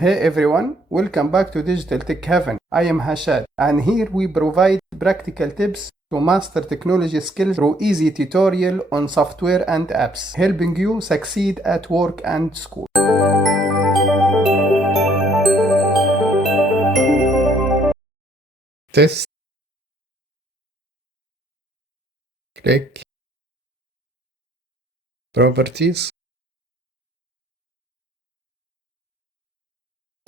Hey everyone, welcome back to Digital Tech Heaven. I am Hashad, and here we provide practical tips to master technology skills through easy tutorial on software and apps, helping you succeed at work and school. Test. Click. Properties.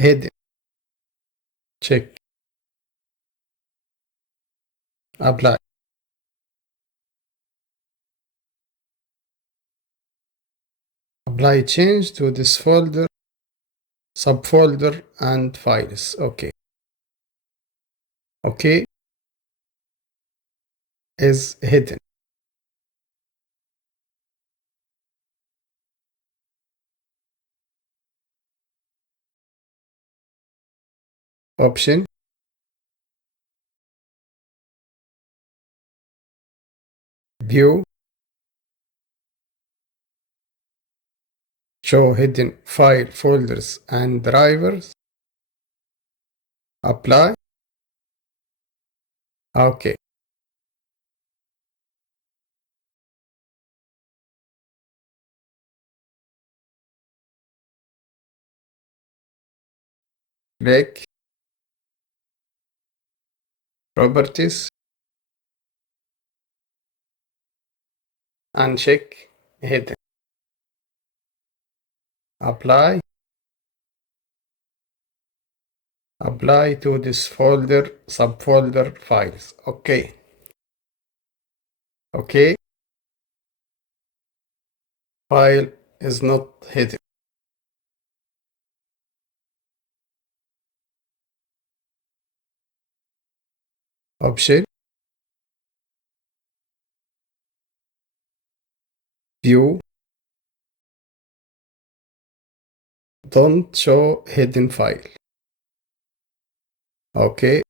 Hidden. Check. Apply. Apply change to this folder, subfolder, and files. OK. OK is hidden. Option. View. Show hidden file folders and drivers. Apply. OK. Click. Properties. And check hidden. Apply. Apply to this folder, subfolder files. OK. OK. File is not hidden. Option. View. Don't show hidden file. OK.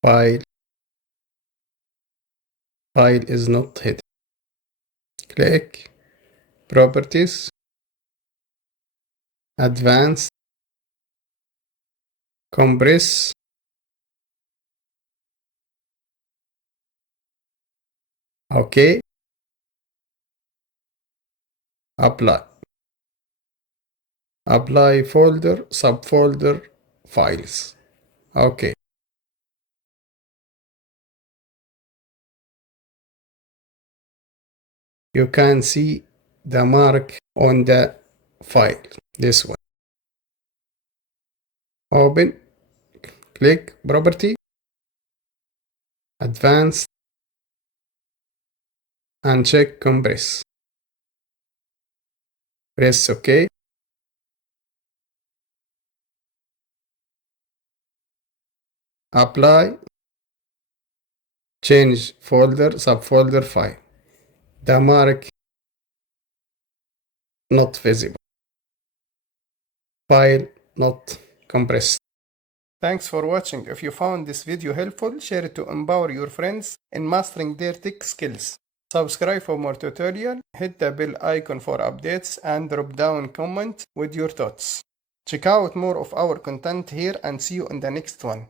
File. File is not hidden. Click. Properties. Advanced. Compress. OK. Apply. Apply folder, subfolder, files. OK. You can see the mark on the file, this one. Open. Click Property. Advanced. And check Compress. Press OK. Apply. Change folder, subfolder file. The mark not visible. File not compressed. Thanks for watching. If you found this video helpful, share it to empower your friends in mastering their tech skills. Subscribe for more tutorial, hit the bell icon for updates, and drop down comment with your thoughts. Check out more of our content here and see you in the next one.